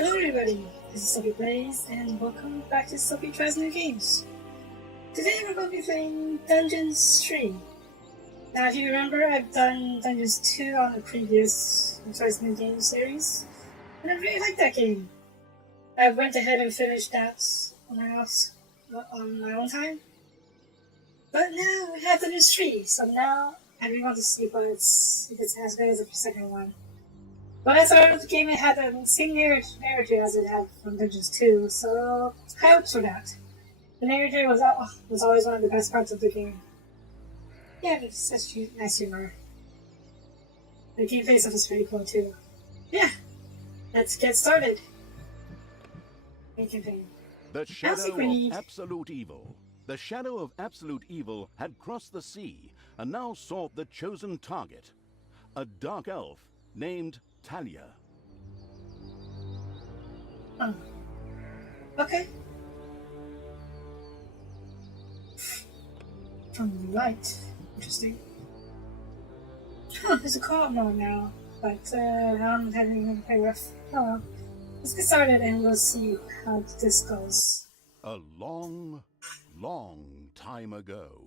Hello everybody, this is Soapie Plays, and welcome back to Soapie Tries New Games. Today we're going to be playing Dungeons 3. Now if you remember, I've done Dungeons 2 on the previous Tries New Games series, and I really liked that game. I went ahead and finished that on my own time. But now we have Dungeons 3, so now I really want to see if it's as good as the second one. When I started the game, it had the same narrative as it had from Dungeons 2, so high hopes for that. The narrative was always one of the best parts of the game. Yeah, it's such nice humor. The gameplay stuff is pretty cool too. Yeah, let's get started. Main campaign. The shadow of absolute evil. The shadow of absolute evil had crossed the sea and now sought the chosen target, a dark elf named Talia. Oh. Okay. From the light. Interesting. There's a co-op mode now, but I don't have anything to play with. Oh well. Let's get started and we'll see how this goes. A long, long time ago,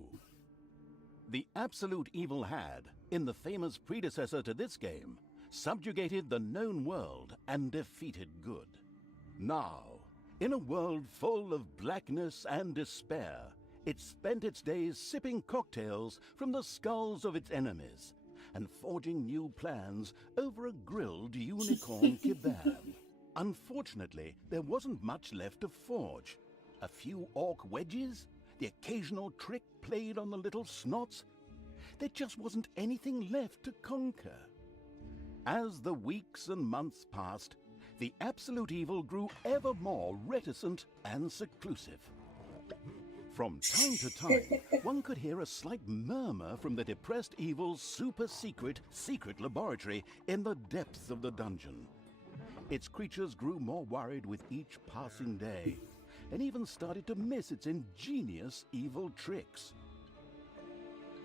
the absolute evil had, in the famous predecessor to this game, subjugated the known world and defeated good. Now, in a world full of blackness and despair, it spent its days sipping cocktails from the skulls of its enemies and forging new plans over a grilled unicorn kebab. Unfortunately, there wasn't much left to forge. A few orc wedges, the occasional trick played on the little snots. There just wasn't anything left to conquer. As the weeks and months passed, the absolute evil grew ever more reticent and seclusive. From time to time, one could hear a slight murmur from the depressed evil's secret laboratory in the depths of the dungeon. Its creatures grew more worried with each passing day, and even started to miss its ingenious evil tricks.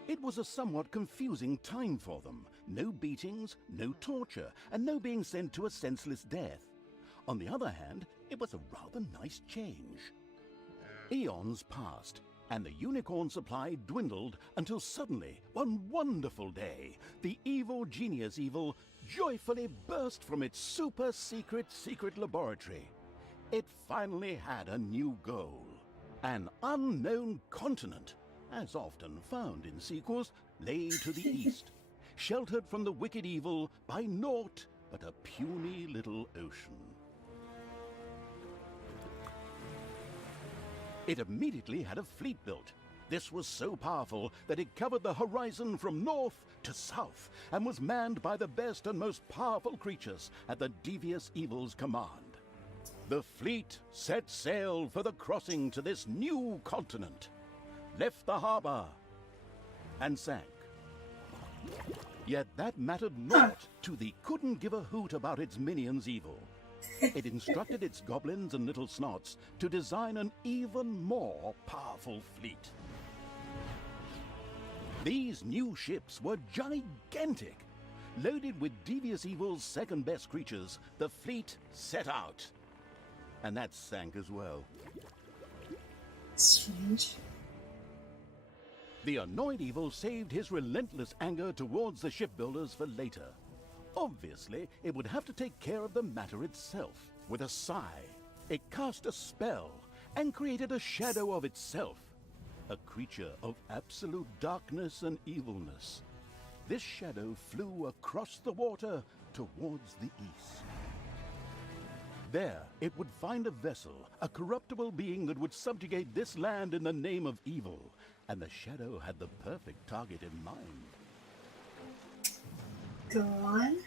It was a somewhat confusing time for them. No beatings, no torture, and no being sent to a senseless death. On the other hand, it was a rather nice change. Eons passed, and the unicorn supply dwindled until suddenly, one wonderful day, the evil genius evil joyfully burst from its secret laboratory. It finally had a new goal. An unknown continent, as often found in sequels, lay to the east, sheltered from the wicked evil by naught but a puny little ocean. It immediately had a fleet built. This was so powerful that it covered the horizon from north to south and was manned by the best and most powerful creatures at the devious evil's command. The fleet set sail for the crossing to this new continent, left the harbor, and sank. Yet that mattered not to the couldn't give a hoot about its minions' evil. It instructed its goblins and little snots to design an even more powerful fleet. These new ships were gigantic. Loaded with devious evil's second-best creatures, the fleet set out. And that sank as well. Strange. The annoyed evil saved his relentless anger towards the shipbuilders for later. Obviously, it would have to take care of the matter itself. With a sigh, it cast a spell and created a shadow of itself, a creature of absolute darkness and evilness. This shadow flew across the water towards the east. There, it would find a vessel, a corruptible being that would subjugate this land in the name of evil, and the shadow had the perfect target in mind. Go on.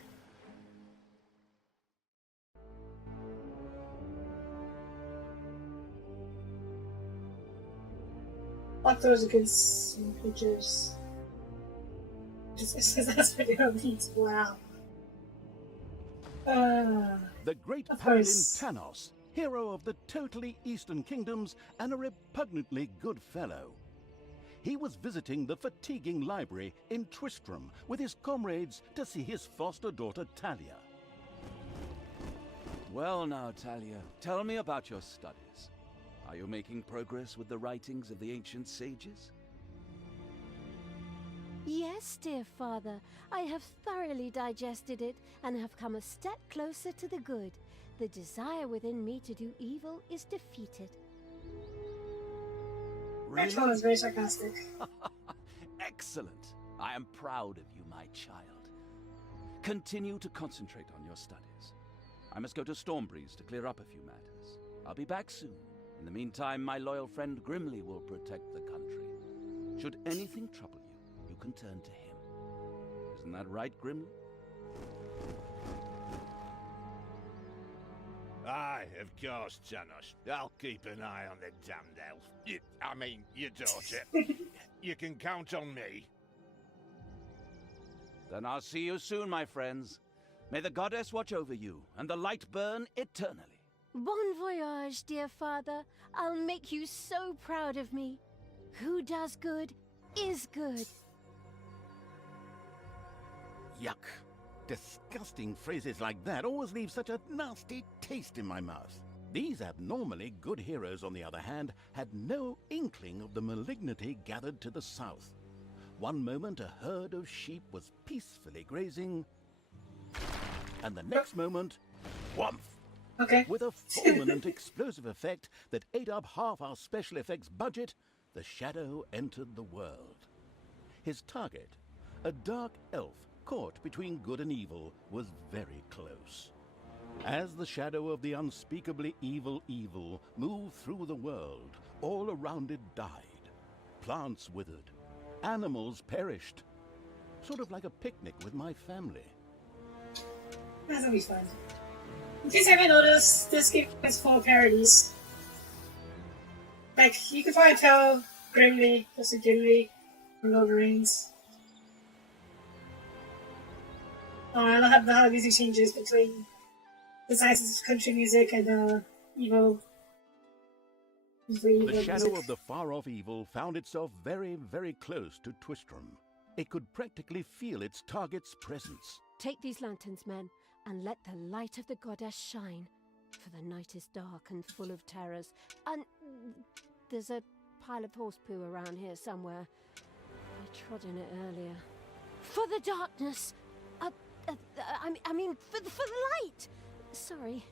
Like those against some creatures. Just that's video beats. Wow. The great paladin Tanos, hero of the totally Eastern Kingdoms and a repugnantly good fellow. He was visiting the fatiguing library in Tristram with his comrades to see his foster daughter Talia. Well now, Talia, tell me about your studies. Are you making progress with the writings of the ancient sages? Yes, dear father, I have thoroughly digested it and have come a step closer to the good. The desire within me to do evil is defeated. That tone is very sarcastic. Excellent. I am proud of you, my child. Continue to concentrate on your studies. I must go to Stormbreeze to clear up a few matters. I'll be back soon. In the meantime, my loyal friend Grimly will protect the country. Should anything trouble you, you can turn to him. Isn't that right, Grimly? Aye, of course, Janos. I'll keep an eye on the damned elf. Your daughter. You can count on me. Then I'll see you soon, my friends. May the goddess watch over you, and the light burn eternally. Bon voyage, dear father. I'll make you so proud of me. Who does good is good. Yuck. Disgusting phrases like that always leave such a nasty taste in my mouth. These abnormally good heroes, on the other hand, had no inkling of the malignity gathered to the south. One moment a herd of sheep was peacefully grazing, and the next moment, whomp! Okay. With a fulminant explosive effect that ate up half our special effects budget, the shadow entered the world. His target, a dark elf caught between good and evil, was very close. As the shadow of the unspeakably evil moved through the world, all around it died. Plants withered. Animals perished. Sort of like a picnic with my family. That's gonna be fun. In case you haven't noticed, this game is full of parodies. Like, you can probably tell Grimly, just a Gimli, from Lord of the Rings. Oh, I love how the music changes between the sides of country music and evil. The shadow of the far-off evil found itself very, very close to Twistram. It could practically feel its target's presence. Take these lanterns, men, and let the light of the goddess shine. For the night is dark and full of terrors. And there's a pile of horse poo around here somewhere. I trod in it earlier. For the darkness! I mean, for the light! Sorry.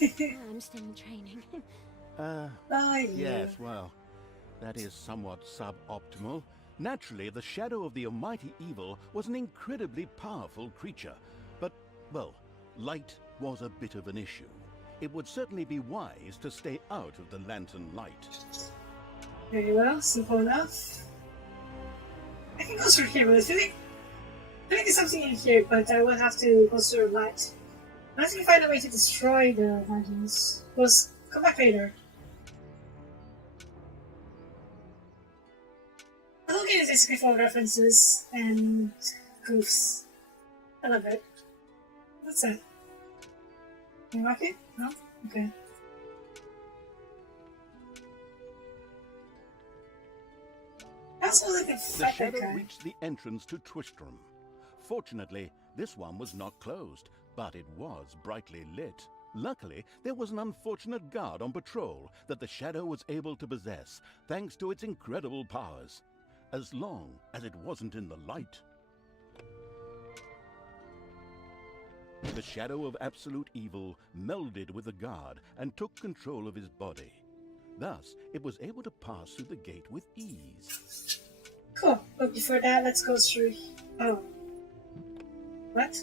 I'm still in training. Yes, well, that is somewhat suboptimal. Naturally, the shadow of the almighty evil was an incredibly powerful creature, but, well, light was a bit of an issue. It would certainly be wise to stay out of the lantern light. Very well, simple enough. I can go through here, but I think there's something in here, but I will have to go through a light. Unless we find a way to destroy the lanterns. We'll come back later. I love getting basically full of references and goofs. I love it. What's that? Can you walk it? No? Okay. I also like The fight that shadow guy. reached the entrance to Twistram. Fortunately, this one was not closed, but it was brightly lit. Luckily, there was an unfortunate guard on patrol that the shadow was able to possess, thanks to its incredible powers. As long as it wasn't in the light. The shadow of absolute evil melded with the guard and took control of his body. Thus, it was able to pass through the gate with ease. Cool, but before that, let's go through. Oh. What?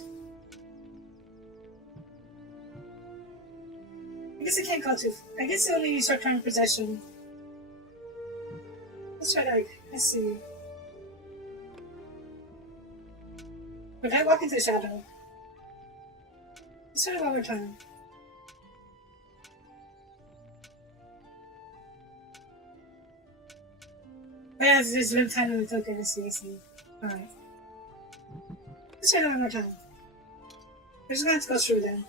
I guess I can't go to. I guess I only use short-term possession. Let's try that. Let's see. When I walk into the shadow. Let's try it one more time. Oh, yeah, there's one time in the token. I see. Alright. Let's try it one more time. We're just going to go through then.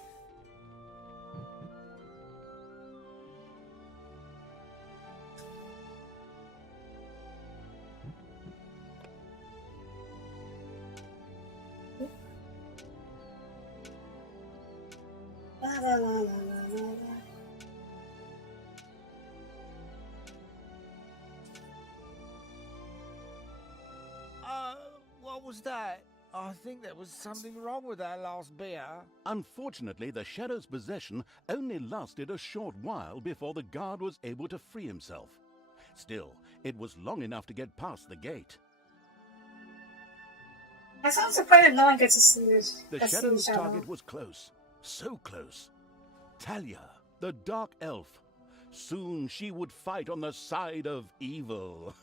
La la la la la. What was that? I think there was something wrong with that last beer. Unfortunately, the Shadow's possession only lasted a short while before the guard was able to free himself. Still, it was long enough to get past the gate. I sound surprised no one gets to see it. The Shadow's target was close. So close. Talia, the Dark Elf. Soon she would fight on the side of evil.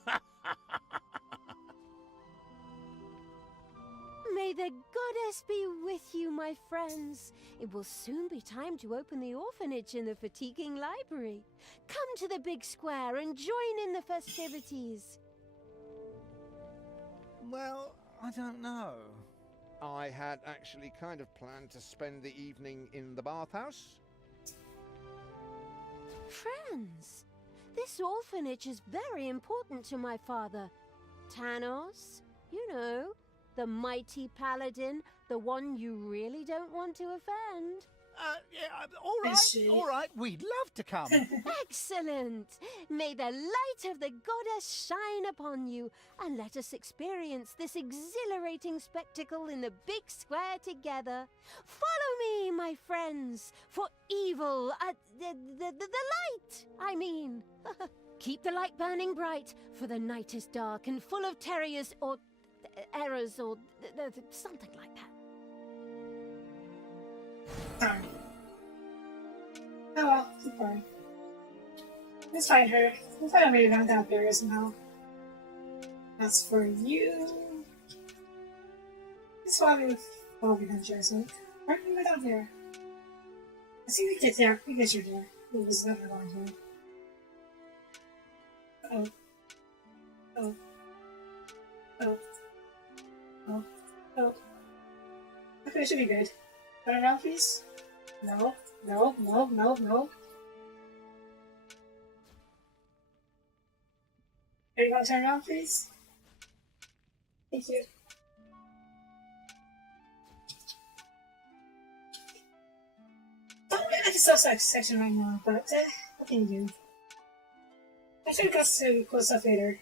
May the goddess be with you, my friends. It will soon be time to open the orphanage in the fatiguing library. Come to the big square and join in the festivities. Well, I don't know. I had actually kind of planned to spend the evening in the bathhouse. Friends, this orphanage is very important to my father. Tanos, you know, the mighty paladin, the one you really don't want to offend. Yeah, all right, we'd love to come. Excellent! May the light of the goddess shine upon you, and let us experience this exhilarating spectacle in the big square together. Follow me, my friends, for evil, the light, I mean. Keep the light burning bright, for the night is dark and full of terriers or errors or something like that. Darn. Oh well, keep going. Let's find her. We'll find a way down there somehow. As for you... This one with Bobby and Jason. Why are we down here? I see we get there. We get you there. It was never going here. Oh. Oh. Oh. Oh. Oh. Okay, it should be good. Turn around, please. No. No, no, no, no. Are you gonna turn around, please? Thank you. Don't really like the stuff section right now, but what can you do? I should go to cool stuff later.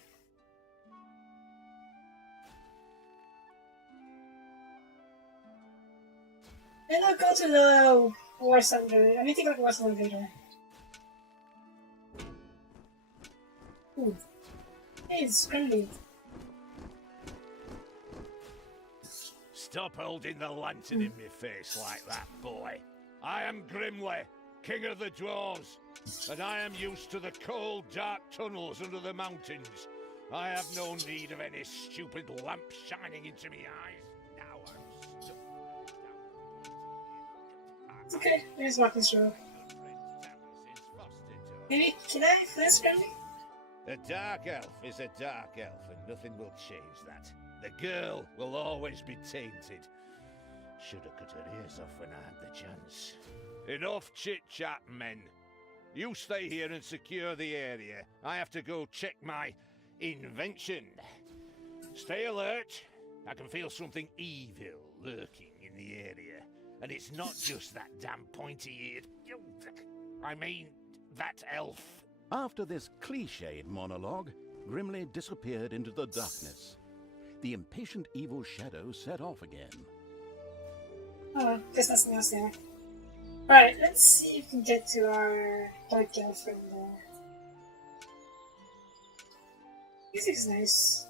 And I'll go to the War Thunder. I mean, think about War Thunder later. Ooh. Hey, it's Grimly. Stop holding the lantern in my face like that, boy. I am Grimly, king of the dwarves, and I am used to the cold, dark tunnels under the mountains. I have no need of any stupid lamp shining into my eyes. Now I'm stuck. Okay, let's walk this road. Maybe, can I flinch Grimly? A dark elf is a dark elf, and nothing will change that. The girl will always be tainted. Should have cut her ears off when I had the chance. Enough chit-chat, men. You stay here and secure the area. I have to go check my invention. Stay alert. I can feel something evil lurking in the area. And it's not just that damn pointy-eared... I mean, that elf. After this cliched monologue, Grimly disappeared into the darkness. The impatient evil shadow set off again. Oh, there's nothing else there. Alright, let's see if we can get to our dark girlfriend there. Music is nice.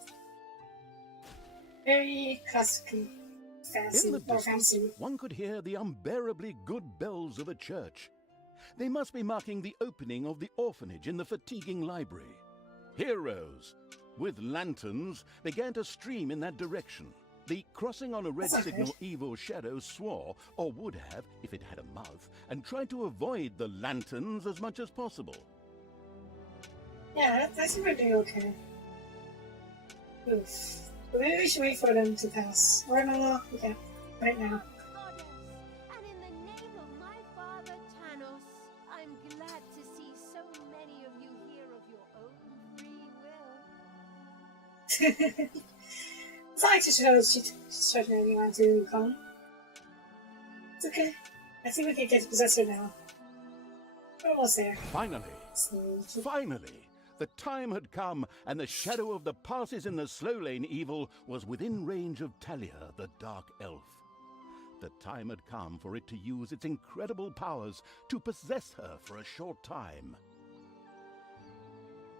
Very classically fancy. In the distance, fancy. one could hear the unbearably good bells of a church. They must be marking the opening of the orphanage in the fatiguing library. Heroes with lanterns began to stream in that direction. The crossing on a red signal evil shadow swore, or would have if it had a mouth, and tried to avoid the lanterns as much as possible. Yeah, that seems to be okay. Oof. But maybe we should wait for them to pass. Or no, we can't. Right now. Goddess, and in the name of my father Tanos, I'm glad to see so many of you here of your own free will. It's not like she's trying to anyone to come. It's okay. I think we can get to possess her now. We're almost there. Finally, So, finally, The time had come, and the shadow of the passes in the slow lane evil was within range of Talia, the Dark Elf. The time had come for it to use its incredible powers to possess her for a short time.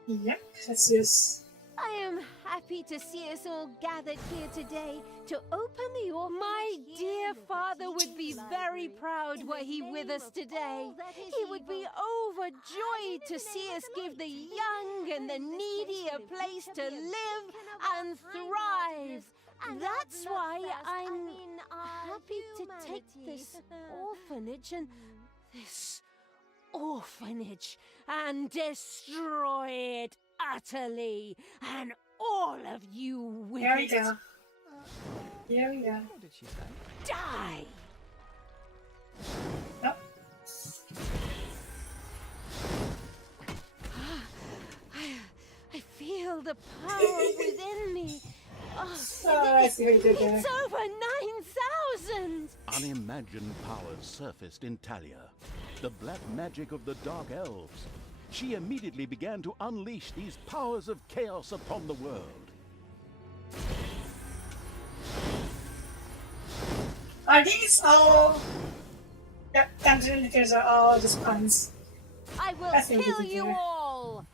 Yep, that's just... I am happy to see us all gathered here today to open the orphanage. My dear father would be very proud were he with us today. He would be overjoyed to see us give the young and the needy a place to live and thrive. That's why I'm happy to take this orphanage and destroy it utterly, and all of you with Here we it. go. Here we go. What did she say? Die! Nope. I feel the power within me. Oh, I see what you did there. It's over 9,000! Unimagined powers surfaced in Talia, the black magic of the Dark Elves. She immediately began to unleash these powers of chaos upon the world. Are these all... Yep, dungeon indicators are all just puns. I will I think kill we can you do it. all!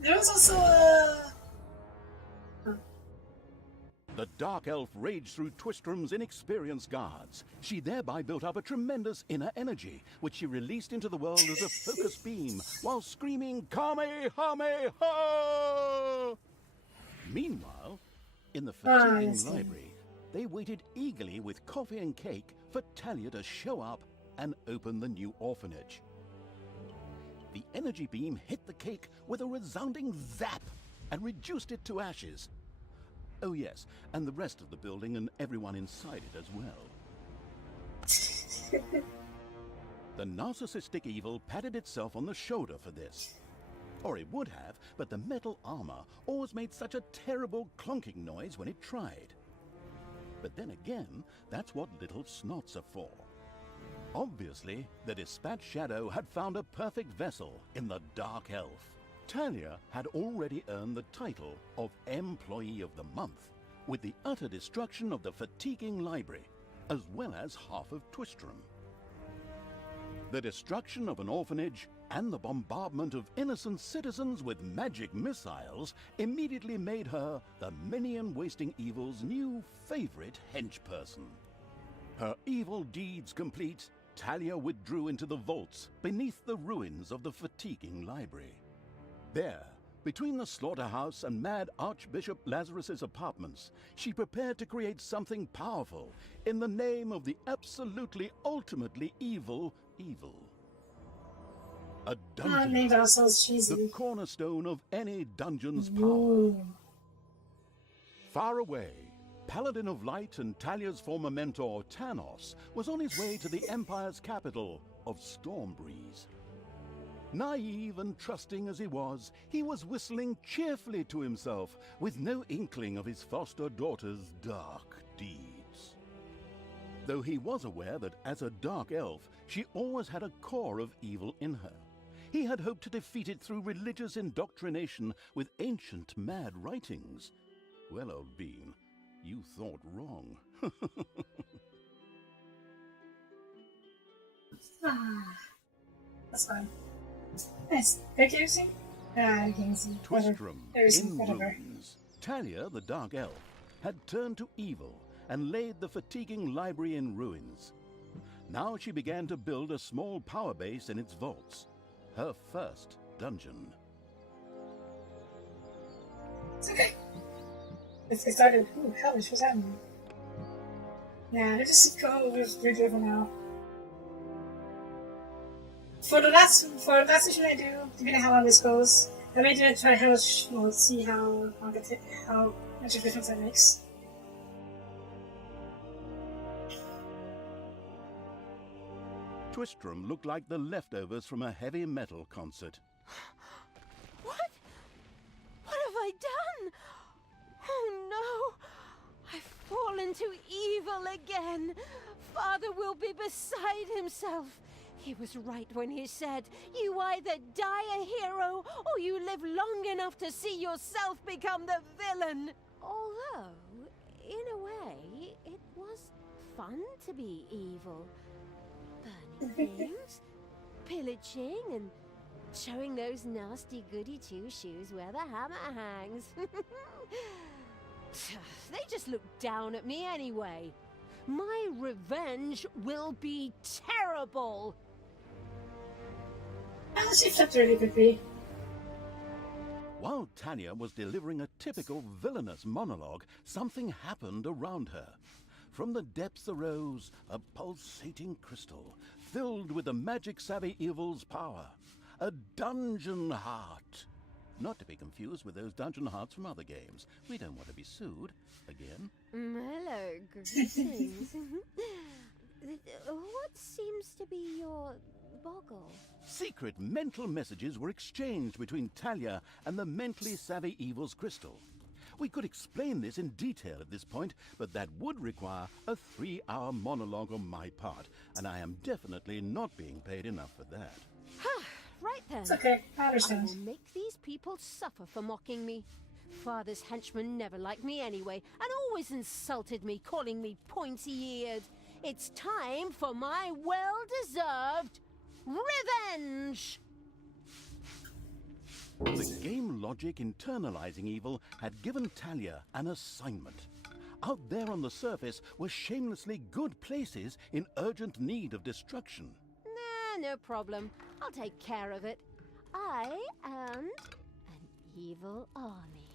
There was also a... The Dark Elf raged through Twistrom's inexperienced guards. She thereby built up a tremendous inner energy, which she released into the world as a focus beam, while screaming, Kamehameha! Meanwhile, in the fatiguing see. library, they waited eagerly with coffee and cake for Talia to show up and open the new orphanage. The energy beam hit the cake with a resounding zap and reduced it to ashes. Oh yes, and the rest of the building and everyone inside it as well. The narcissistic evil patted itself on the shoulder for this. Or it would have, but the metal armor always made such a terrible clunking noise when it tried. But then again, that's what little snots are for. Obviously, the Dispatch Shadow had found a perfect vessel in the Dark Elf. Talia had already earned the title of Employee of the Month, with the utter destruction of the fatiguing library, as well as half of Twistrom. The destruction of an orphanage and the bombardment of innocent citizens with magic missiles immediately made her the minion-wasting evil's new favorite henchperson. Her evil deeds complete, Talia withdrew into the vaults beneath the ruins of the fatiguing library. There, between the slaughterhouse and Mad Archbishop Lazarus's apartments, she prepared to create something powerful in the name of the absolutely ultimately evil. A dungeon, named ourselves the cheesy. cornerstone of any dungeon's power. Ooh. Far away, Paladin of Light and Talia's former mentor, Tanos, was on his way to the Empire's capital of Stormbreeze. Naive and trusting as he was whistling cheerfully to himself, with no inkling of his foster daughter's dark deeds. Though he was aware that as a dark elf, she always had a core of evil in her. He had hoped to defeat it through religious indoctrination with ancient mad writings. Well, old bean, you thought wrong. That's fine. Nice. Thank you, see? I can see. Twistrom in Whatever. ruins. Talia, the Dark Elf, had turned to evil and laid the fatiguing library in ruins. Now she began to build a small power base in its vaults. Her first dungeon. It's okay. Let's get started. Ooh, hellish, what's happening? Nah, let's just go with Bridger for now. For the last session I do, depending on how long this goes, I may try how much, see how much of a difference that makes. Twistrom looked like the leftovers from a heavy metal concert. What? What have I done? Oh no! I've fallen into evil again. Father will be beside himself. He was right when he said, you either die a hero or you live long enough to see yourself become the villain. Although, in a way, it was fun to be evil. Burning things, pillaging, and showing those nasty goody two-shoes where the hammer hangs. They just look down at me anyway. My revenge will be terrible. As if that really could be. While Tanya was delivering a typical villainous monologue, something happened around her. From the depths arose a pulsating crystal, filled with the magic-savvy evil's power. A dungeon heart. Not to be confused with those dungeon hearts from other games. We don't want to be sued. Again. Hello, greetings. What seems to be your boggle? Secret mental messages were exchanged between Talia and the mentally savvy evil's crystal. We could explain this in detail at this point, but that would require a 3-hour monologue on my part, and I am definitely not being paid enough for that. Right then. It's okay, I I understand. will make these people suffer for mocking me. Father's henchmen never liked me anyway, and always insulted me, calling me pointy-eared. It's time for my well-deserved revenge! The game logic internalizing evil had given Talia an assignment. Out there on the surface were shamelessly good places in urgent need of destruction. Nah, no problem. I'll take care of it. I am an evil army.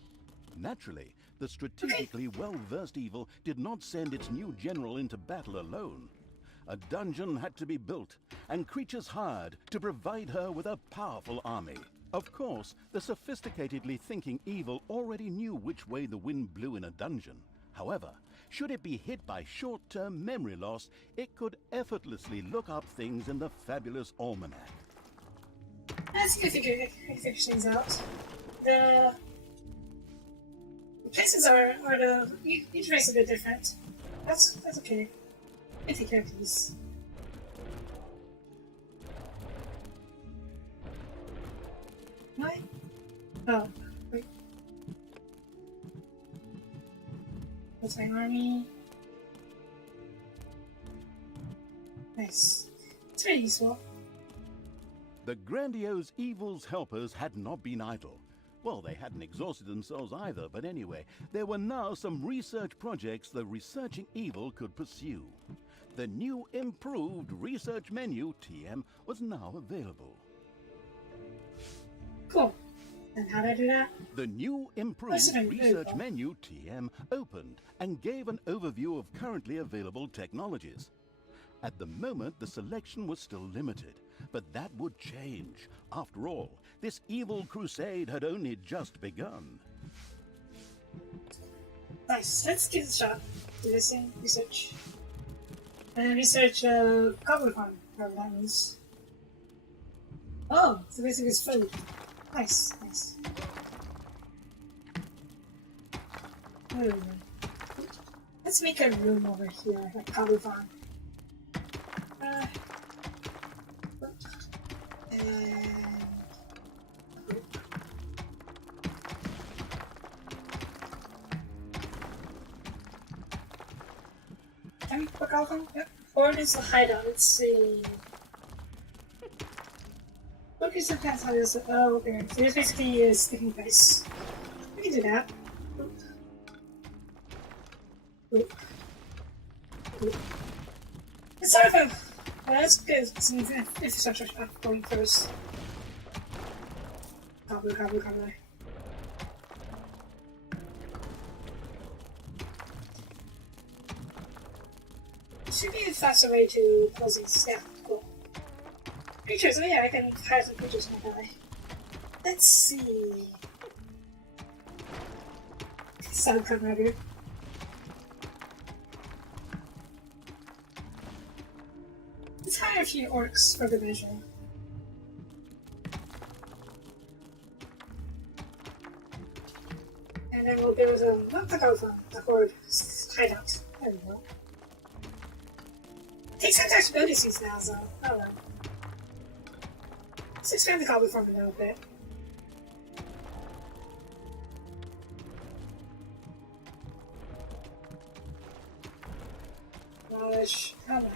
Naturally, the strategically well-versed evil did not send its new general into battle alone. A dungeon had to be built, and creatures hired to provide her with a powerful army. Of course, the sophisticatedly thinking evil already knew which way the wind blew in a dungeon. However, should it be hit by short-term memory loss, it could effortlessly look up things in the fabulous almanac. That's good to figure things out. The places are the each race is a bit different. That's okay. I take care of these. Why? Oh, wait. That's my army. Nice. It's very useful. The grandiose evil's helpers had not been idle. Well, they hadn't exhausted themselves either, but anyway, there were now some research projects the researching evil could pursue. The new improved research menu, TM, was now available. Cool. And how do I do that? The new improved research menu, TM, opened and gave an overview of currently available technologies. At the moment, the selection was still limited, but that would change. After all, this evil crusade had only just begun. Nice. Let's give it a shot. Do this in research. And research Goblin, whatever that means. Oh, so basically it's food. Nice, nice. Let's make a room over here, like Goblin. Can we put Goblin? Yep. Or is a hideout. Let's see. Look at sometimes how this. Oh, okay. So this basically is sticking place. We can do that. Oop. Oop. Oop. It's sort of a. That's good. Some infrastructure stuff going first. Gobbler. Should be a faster way to close these. Yeah, cool. Creatures, oh yeah, I can hire some creatures in my guy. Let's see. Sound coming out here. Let's hire a few orcs for good measure. And then we'll be able to not the Alpha, the Horde hideout. There nice ability suits now, so I don't know. Let's expand the goblin form a little bit. Knowledge, hammock.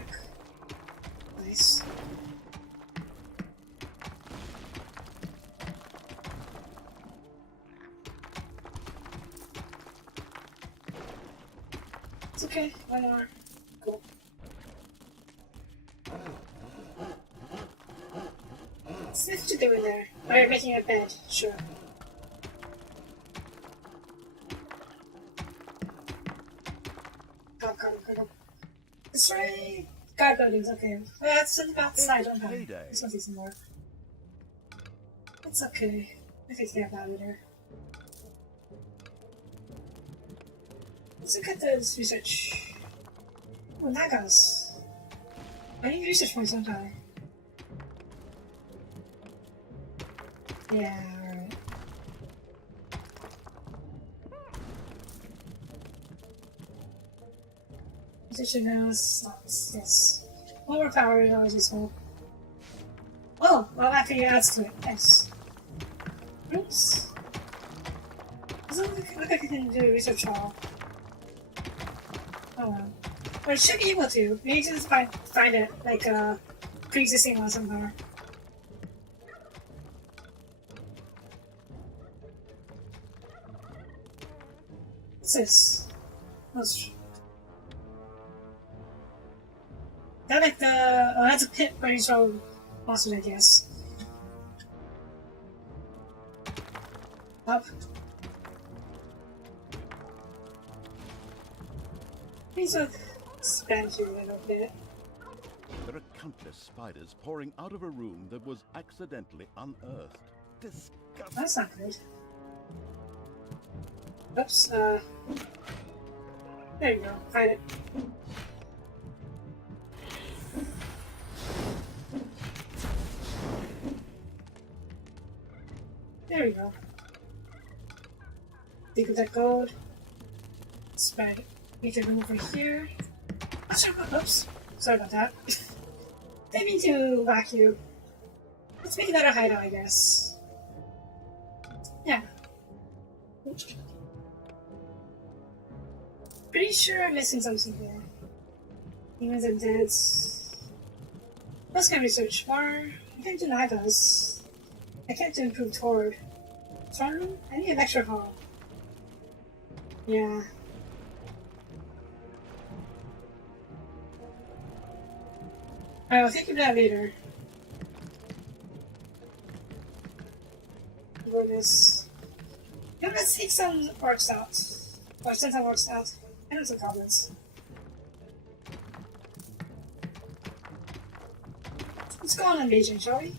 Nice. It's okay, why not? Cool. What's this you doing there? Oh, you're making a bed, sure. Come. Destroy guard buildings, okay. Oh, yeah, it's in the backside, don't I? Let's go see some more. It's okay. I take care of that later. Let's look at this research. Oh, Nagas. I need research points, don't I? Yeah, alright. Research now slots, yes. One more power is always useful. Oh, well, that can adds to it. Nice. Oops. Doesn't look like I can do a research hall. Oh well. Or it should be able to. Maybe just find it, like a pre-existing one somewhere. What's this? What's... That like the... Oh, that's a pit where you throw monsters, I guess. Up. Please look. Expand you a little bit. There are countless spiders pouring out of a room that was accidentally unearthed. Disgusting. That's not good. Oops, there you go. Find it. There we go. Think of that gold. Spread. Need to move over here. Oh, sorry, oops. Sorry about that. Didn't mean to whack you. Let's make another hideout, I guess. Yeah. Pretty sure I'm missing something here. Humans and deads. Let's get research more. I can't deny those. I can't do improved horde. Throne room? I need a lecture hall. Yeah. Alright, we'll think of that later. For this. You know, let's take some orcs out. Or send some orcs out. And some goblins. Let's go on invasion, shall we?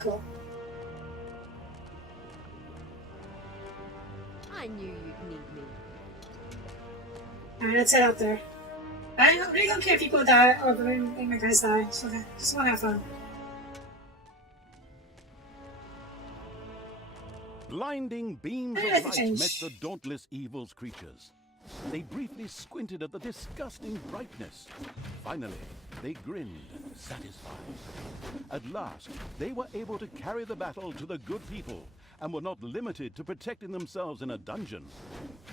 Cool. I knew you'd need me. Alright, let's head out there. I really don't care if people die or make my guys die. Just wanna have fun. Blinding beams of Let's light change. met the dauntless evil's creatures. They briefly squinted at the disgusting brightness. Finally, they grinned, satisfied. At last, they were able to carry the battle to the good people and were not limited to protecting themselves in a dungeon,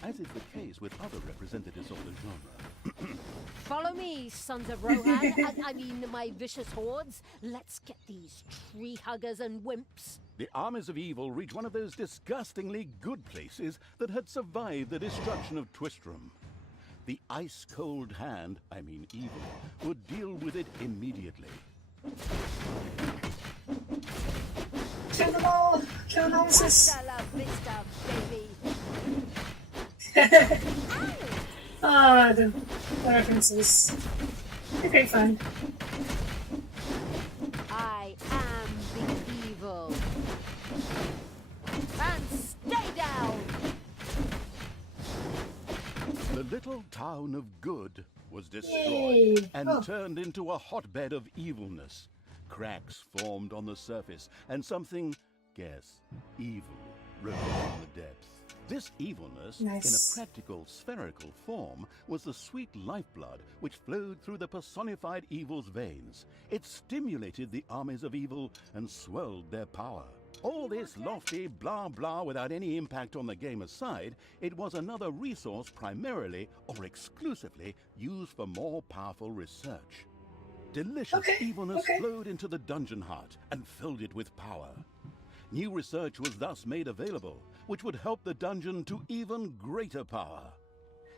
as is the case with other representatives of the genre. Follow me, sons of Rohan. I mean, my vicious hordes. Let's get these tree huggers and wimps. The armies of evil reached one of those disgustingly good places that had survived the destruction of Twistram. The ice-cold hand, I mean evil, would deal with it immediately. Kill them all! Kill Nemesis! Hasta la vista, baby. Ah, the references. They're great fun. I am the evil. And stay down! The little town of good was destroyed Yay. and Oh. turned into a hotbed of evilness. Cracks formed on the surface, and something, guess, evil, rose from the depths. This evilness, in Nice. a practical spherical form, was the sweet lifeblood which flowed through the personified evil's veins. It stimulated the armies of evil and swelled their power. All this lofty blah blah without any impact on the game aside, it was another resource primarily or exclusively used for more powerful research. Delicious evilness flowed into the dungeon heart and filled it with power. New research was thus made available, which would help the dungeon to even greater power.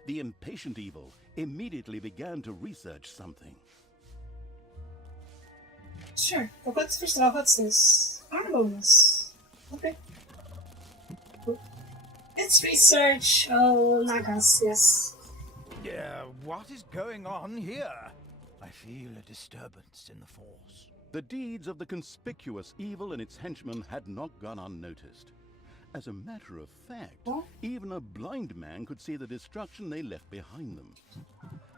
The impatient evil immediately began to research something. Sure. But first of all, what's this? Armor bonus. Okay. Cool. It's research. Oh, Nagas, yes. What is going on here? I feel a disturbance in the force. The deeds of the conspicuous evil and its henchmen had not gone unnoticed. As a matter of fact, even a blind man could see the destruction they left behind them.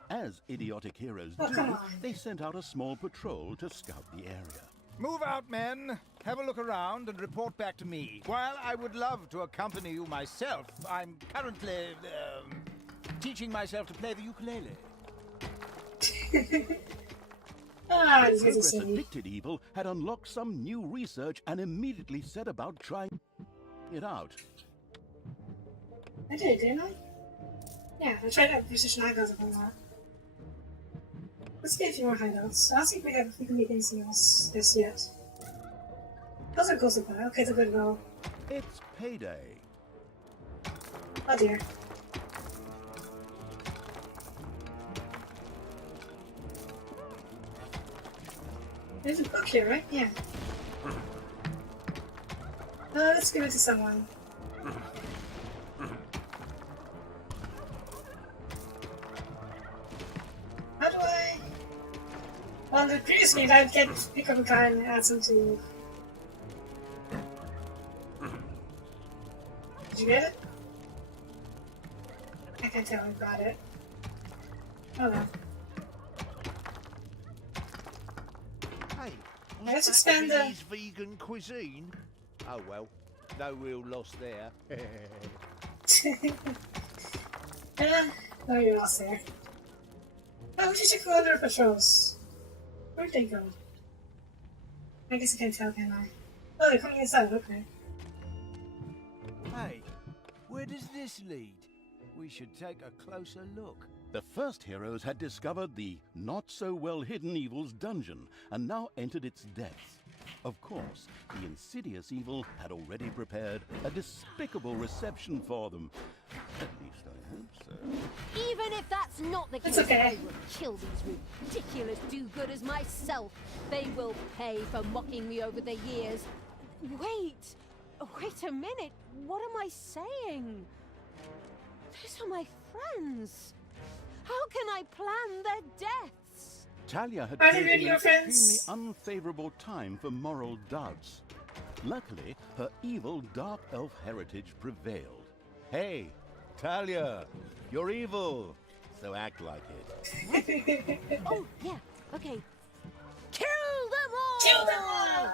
As idiotic heroes do, they sent out a small patrol to scout the area. Move out, men. Have a look around and report back to me. While I would love to accompany you myself, I'm currently teaching myself to play the ukulele. Ah, this is Progress silly. Addicted Evil had unlocked some new research and immediately set about trying it out. I did, didn't I? Yeah, I tried out research Nagas upon that. Let's get a few more hideouts. I'll see if we can make anything else this yet. How's it go so far? Okay, it's a good roll. It's payday. Oh dear. There's a book here, right? Yeah. Let's give it to someone. How do I... Well, in the previous game, I'd pick up a card and add some to... Did you get it? I can't tell I got it. Oh well. Hey, Let's was that expand the- Vinny's vegan cuisine? Oh well, no real loss there. No, you're lost there. Oh, we should check the other patrols. Where'd they go? I guess I can't tell, can I? Oh, they're coming inside, okay. Hey, where does this lead? We should take a closer look. The first heroes had discovered the not-so-well-hidden evil's dungeon and now entered its depths. Of course, the insidious evil had already prepared a despicable reception for them. At least I hope so. Even if that's not the case, It's okay. I will kill these ridiculous do-gooders myself. They will pay for mocking me over the years. Wait a minute. What am I saying? Those are my friends. How can I plan their deaths? Talia had Are they chosen really an your extremely friends? unfavorable time for moral doubts. Luckily, her evil dark elf heritage prevailed. Hey, Talia, you're evil, so act like it. Oh, yeah, okay. Kill them all! Kill them all!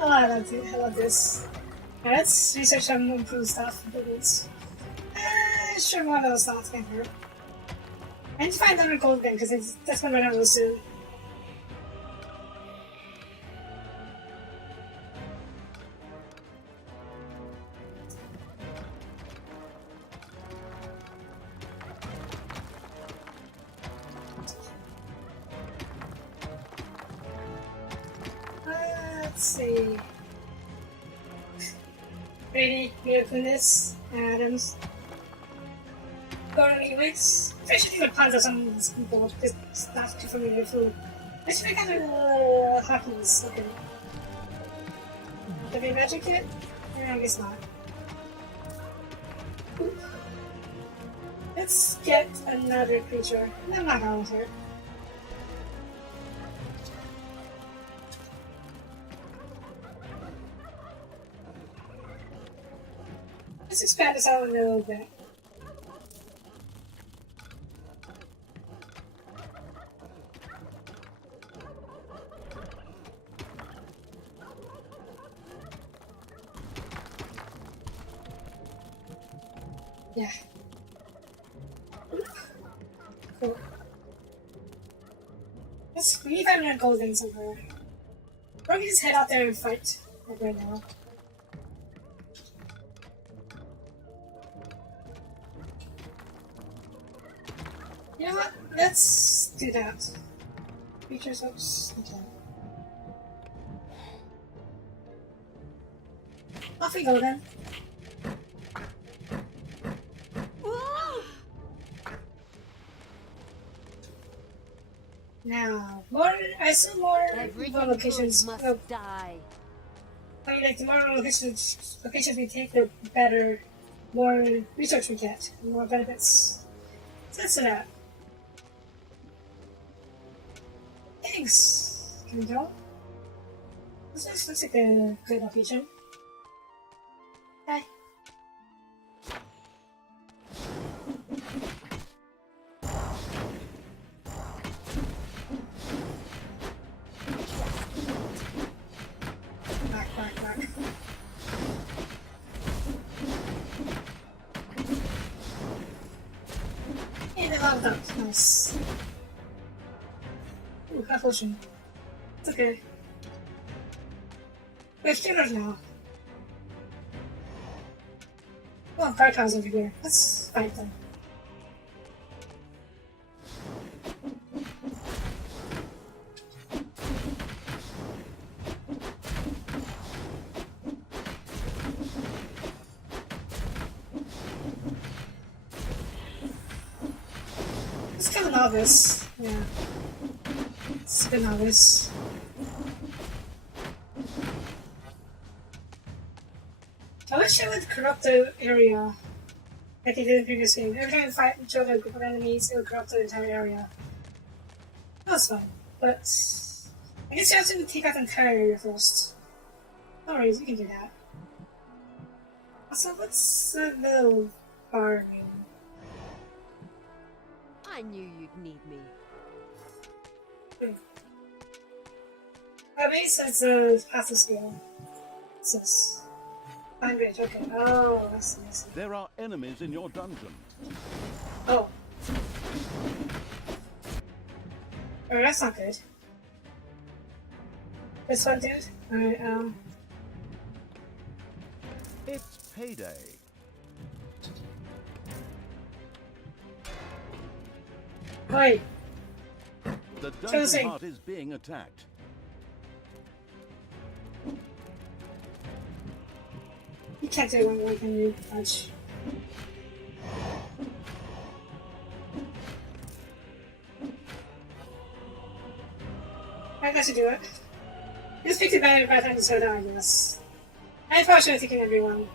Oh, I love it. I love this. Alright, let's research some improved stuff. Sure, one of those thoughts can hurt. I need to find another gold bin, because that's going to run out real soon. Let's see. Brady, Beautifulness, Adams. Gordon Elix. I should even ponder some of these people because it's not too familiar with food. I should be kind of Hawkins looking. Have you magic kit? I guess not. Let's get another creature. I'm not going to. Let's expand this out a little bit. Yeah. Cool. We need to find a golden somewhere. Or we can just head out there and fight, like right now. You know what? Let's do that. Features hooks. Okay. Off we go then. Now, more. I saw more locations. Must No, die. I mean, like the more locations we take, the better, more research we get, more benefits. So that's that. Thanks. Can we go? This looks like a good location. Hi. Back. Hey, they leveled up. Nice. Ooh, half ocean. It's okay. We have tuners now. Oh, fire cows over here. Let's fight them. Let's kill a novice. Yeah. It's a good novice. I wish I would corrupt the area like they did in the previous game. Every time I fight each other, a group of enemies, it would corrupt the entire area. That was fun, but I guess you have to take out the entire area first. No worries, we can do that. Also, what's that little bar mean? I knew you'd need me. Maybe it says path to scale. It says 100, okay. Oh, I see. There are enemies in your dungeon. Oh. Oh, that's not good. This one, dude? Alright, It's payday. Wait. The dungeon Closing. heart is being attacked. You can't do it like can you? Fudge. I got to do it. Just picked it better by the time to slow down, I guess. I probably should have taken everyone.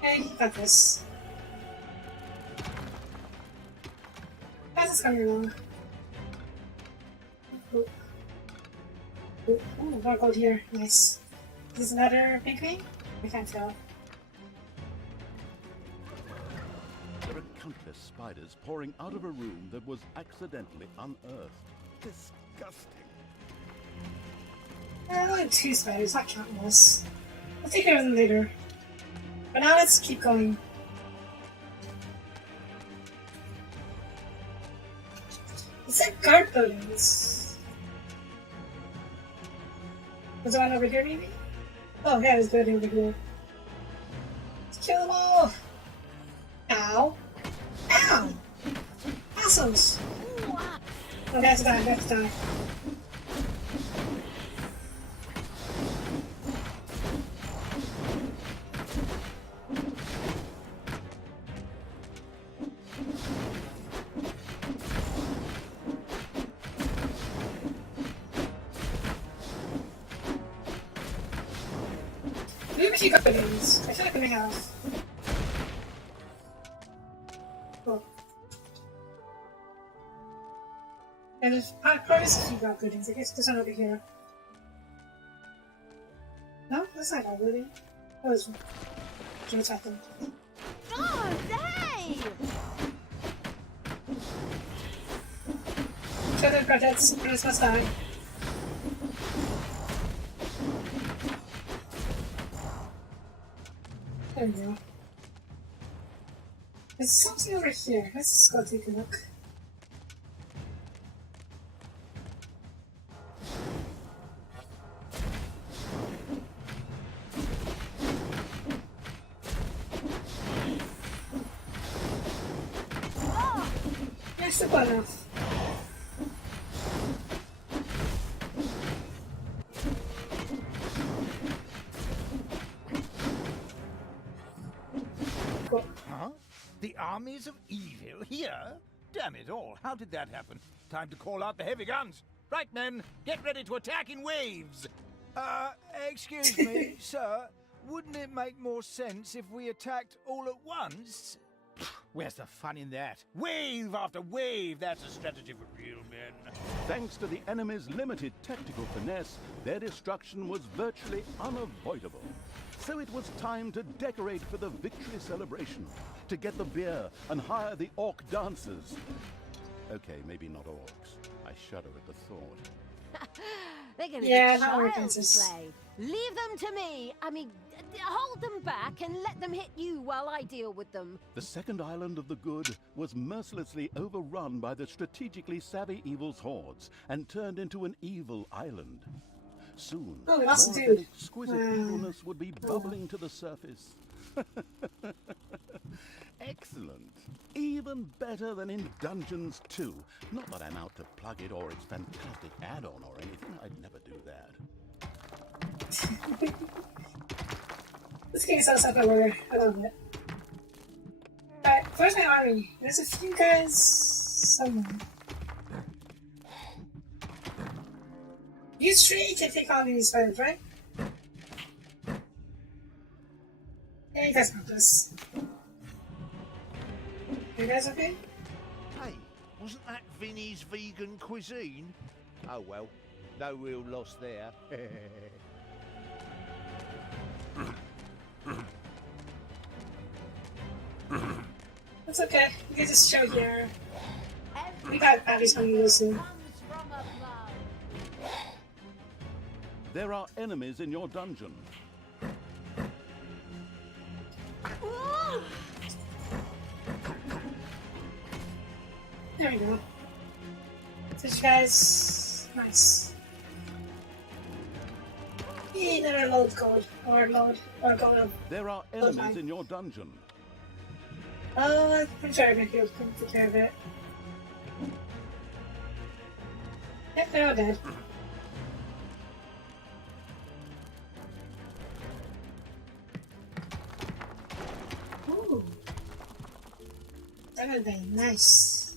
Hey, you got this. How's this coming along? Ooh, more gold here. Nice. Is this another pink ring? I can't tell. There are countless spiders pouring out of a room that was accidentally unearthed. Disgusting. Only 2 spiders, not countless. I'll take care of them later. But now let's keep going. It's like guard buildings. Was there one over here, maybe? Oh, yeah, there's a building over here. Let's kill them all! Ow! Ow! Assholes! Oh, that's die. Maybe she got buildings. I feel like we may have. Cool. And there's probably she got buildings. I guess this one over here. No, that's not our building. What is it? What's happened? Oh, they! Kill the projects. This must die. There we go. There's something over here. Let's just go take a look. Yes, simple enough. Cool. Huh? The armies of evil here? Damn it all, how did that happen? Time to call out the heavy guns. Right, men, get ready to attack in waves. Excuse me, sir. Wouldn't it make more sense if we attacked all at once? Where's the fun in that? Wave after wave, that's a strategy for real men. Thanks to the enemy's limited tactical finesse, their destruction was virtually unavoidable. So it was time to decorate for the victory celebration, to get the beer and hire the orc dancers. Okay, maybe not orcs. I shudder at the thought. They're gonna Yeah, be not working, child's sis. play. Leave them to me. I mean, hold them back and let them hit you while I deal with them. The second island of the good was mercilessly overrun by the strategically savvy evil's hordes and turned into an evil island. Soon, Oh, more that's of a that dude. exquisite evilness would be bubbling to the surface. Excellent. Even better than in Dungeons 2. Not that I'm out to plug it or its fantastic add-on or anything. I'd never do that. This game is so self-aware. I love it. Alright, where's my army? There's a few guys somewhere. You three can take on these spiders, right? Yeah, you guys got this. You guys okay? Hey, wasn't that Vinny's vegan cuisine? Oh well, no real loss there. That's okay. You can just chill here. We got baddies on you soon. Comes from above. There are enemies in your dungeon. Ooh! There we go. So you guys, nice. Yeah, another load gold or gold of. There are fine. enemies in your dungeon. I'm pretty sure I can take care of it. Yep, they're all dead. Ooh. That would be nice.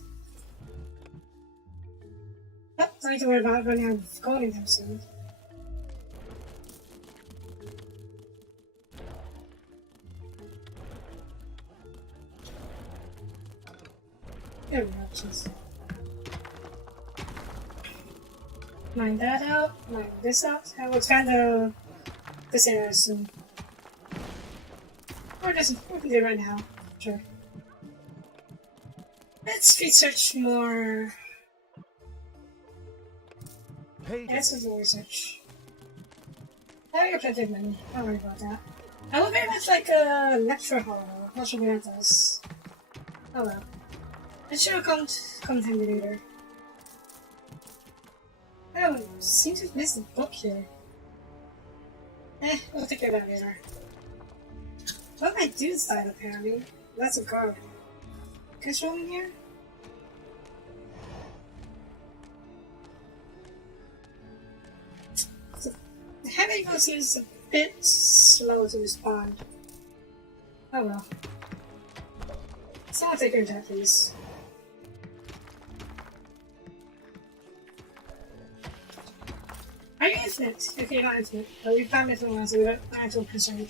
Yep, don't need to worry about running out of gold anytime soon. There we go, jeez. Mine that out, mine this out. I will kind of this area soon. Or just we can do it right now. Sure. Let's research more. Hey, Yeah, let's do research. I got plenty of money. Don't worry about that. I would very much like a lecture hall. Not sure what that does. Oh well. It should have come to me later. I seem to have missed a book here. We'll take care of that later. What my dude's died apparently. That's a guard. Can I show him here? The heavy one seems a bit slow to respond. Oh well. So I'll take care of that, please. Are you infinite? Okay, you're not infinite. But we found it one, so we don't have to concern.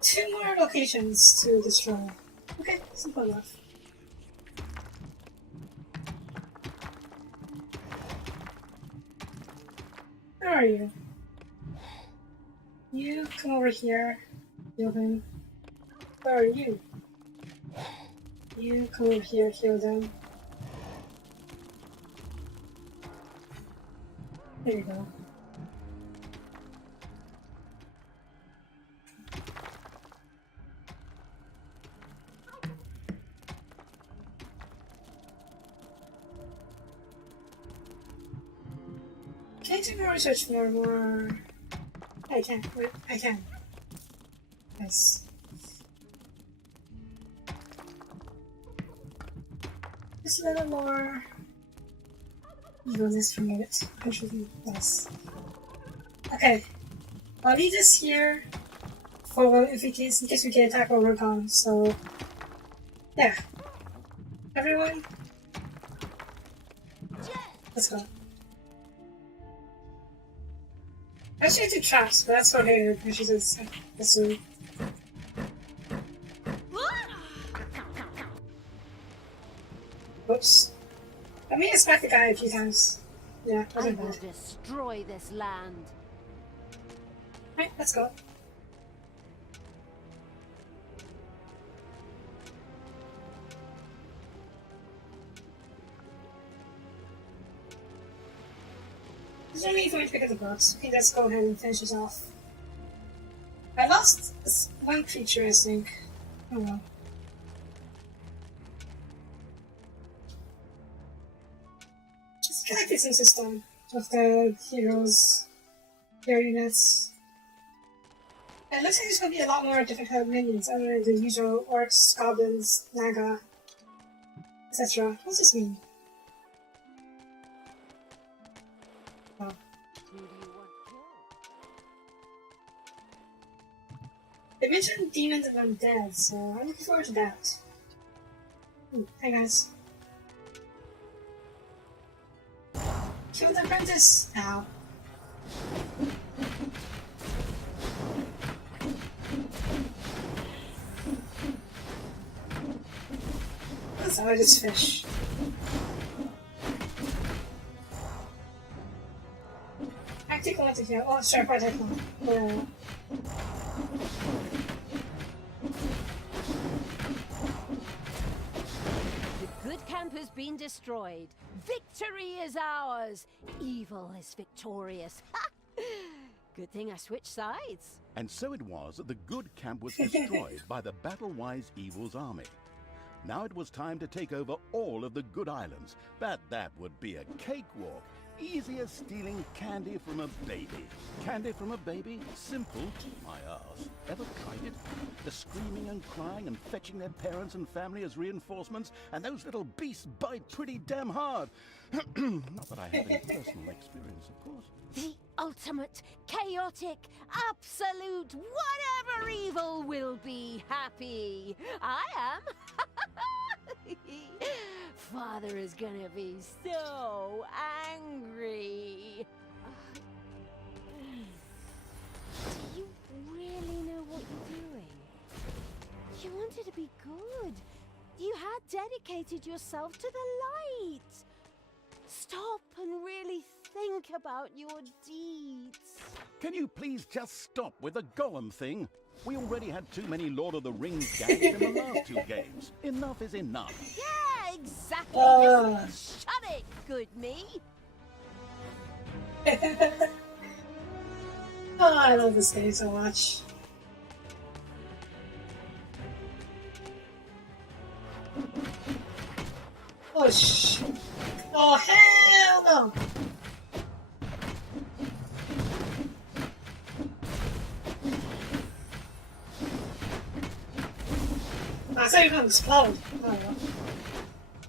2 more locations to destroy. Okay, simple enough. Where are you? You come over here, Johan. Where are you? You come over here, kill them. There you go. do more research for more. I can. Wait, I can. Nice. Just a little more evilness from it. Actually, less. Okay. I'll leave this here for in case we get attacked or work on. So, yeah. Everyone, let's go. Actually, I do traps, but that's for later, which is assume. Oops. I mean, I smacked the guy a few times. Yeah, I wasn't will bad. destroy this land. Right, let's go. There's no need for me to pick up the box. We can just go ahead and finish this off. I lost one creature, I think. Oh well. Just connect some system of the heroes, hero units. It looks like there's going to be a lot more different kind of minions other than the usual orcs, goblins, naga, etc. What's this mean? Oh. Who do you want killed? They mentioned demons and undead, so I'm looking forward to that. Hey guys. Kill the apprentice! Ow. So I just fish. I take one to here. Oh, sure, I take one. The good camp has been destroyed. Victory is ours. Evil is victorious. Good thing I switched sides. And so it was that the good camp was destroyed by the battle-wise evil's army. Now it was time to take over all of the good islands, but that would be a cakewalk. Easy as stealing candy from a baby. Candy from a baby? Simple, my arse. Ever tried it? The screaming and crying and fetching their parents and family as reinforcements, and those little beasts bite pretty damn hard. Not that I have any personal experience, of course. The ultimate, chaotic, absolute, whatever evil will be happy. I am. Father is gonna be so angry. Do you really know what you're doing? You wanted to be good. You had dedicated yourself to the light. Stop and really think about your deeds. Can you please just stop with the golem thing? We already had too many Lord of the Rings gags in the last two games. Enough is enough. Yeah, exactly. Just shut it, good me. Oh, I love this game so much. Oh, oh, hell no! I thought you were going to explode. Oh,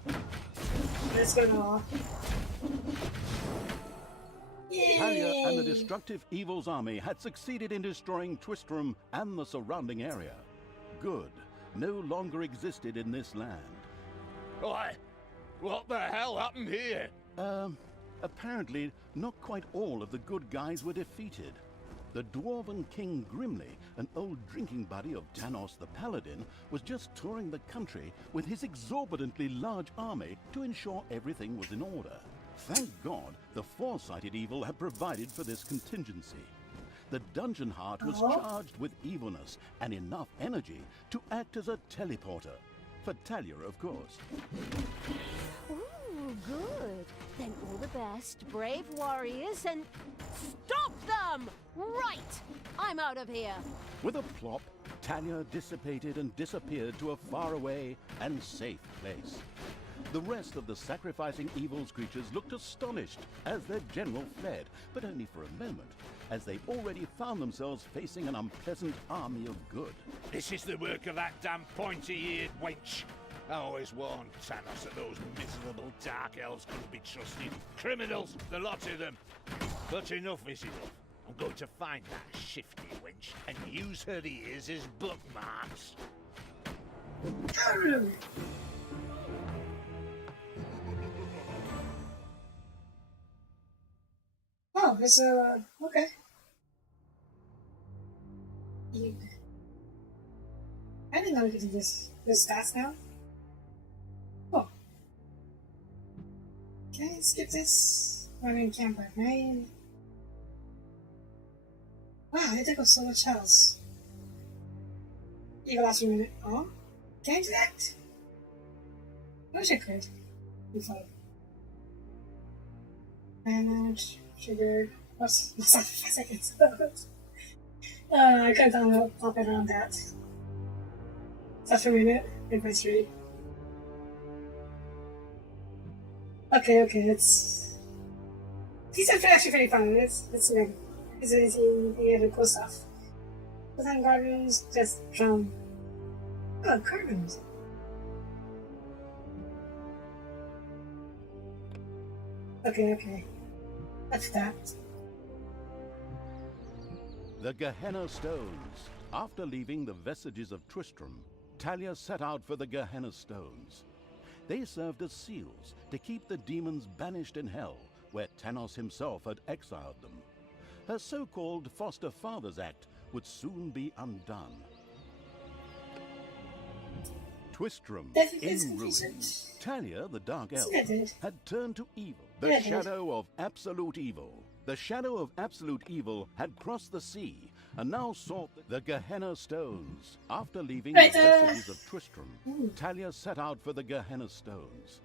well. Let's go now. Talia and the destructive evil's army had succeeded in destroying Twistrum and the surrounding area. Good no longer existed in this land. Why? What the hell happened here? Apparently not quite all of the good guys were defeated. The dwarven King Grimly, an old drinking buddy of Tanos the Paladin, was just touring the country with his exorbitantly large army to ensure everything was in order. Thank God the foresighted evil had provided for this contingency. The dungeon heart was charged with evilness and enough energy to act as a teleporter. For Talia, of course. Ooh, good. Then all the best, brave warriors, and stop them! Right! I'm out of here. With a plop, Talia dissipated and disappeared to a faraway and safe place. The rest of the sacrificing evil's creatures looked astonished as their general fled, but only for a moment, as they already found themselves facing an unpleasant army of good. This is the work of that damn pointy-eared wench. I always warned Thanos that those miserable Dark Elves couldn't be trusted. Criminals, the lot of them. But enough is enough. I'm going to find that shifty wench and use her ears as bookmarks. How rude. Oh, it's okay. I didn't know you could do this fast now. Oh. Can I skip this? I'm in camper, right? Wow, it took up so much else. Even last minute. Oh? Can I do that? I wish I could. Before. Manage, trigger. What's not 5 seconds? I could have pop it around that. Such a minute. Inventory. Okay, it's. These are actually pretty fun. It's like. Is there anything any other cool stuff? But then gardens just drum. Oh, gardens. Okay. That's that. The Gehenna Stones. After leaving the vestiges of Tristram, Talia set out for the Gehenna Stones. They served as seals to keep the demons banished in hell, where Thanos himself had exiled them. Her so-called Foster Fathers Act would soon be undone. Tristram, in ruins. Talia, the Dark Elf, had turned to evil. The shadow of absolute evil. The shadow of absolute evil had crossed the sea and now sought the Gehenna Stones. After leaving the vestiges of Tristram, Talia set out for the Gehenna Stones.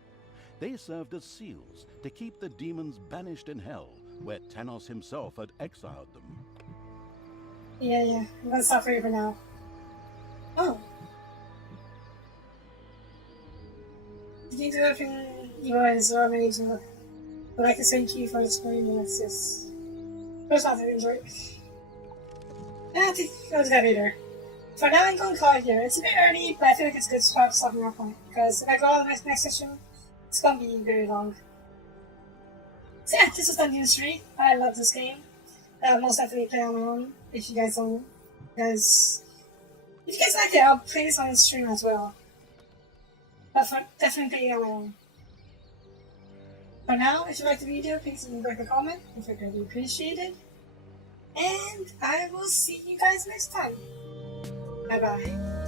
They served as seals to keep the demons banished in hell, where Thanos himself had exiled them. Yeah. I'm gonna stop for you for now. Oh. Did you do everything you wanted so amazing? I'd like to thank you for explaining this. First off, I enjoyed. I think I'll do that later. For now, I'm going to call it here. It's a bit early, but I feel like it's a good spot to stop my point. Because if I go on the next session, it's going to be very long. So yeah, this was Dungeons 3. I love this game. I'll most definitely play on my own if you guys don't. Because if you guys like it, I'll play this on the stream as well. But definitely play it on my own. For now, if you like the video, please leave a comment. If I greatly appreciate it. And I will see you guys next time. Bye bye.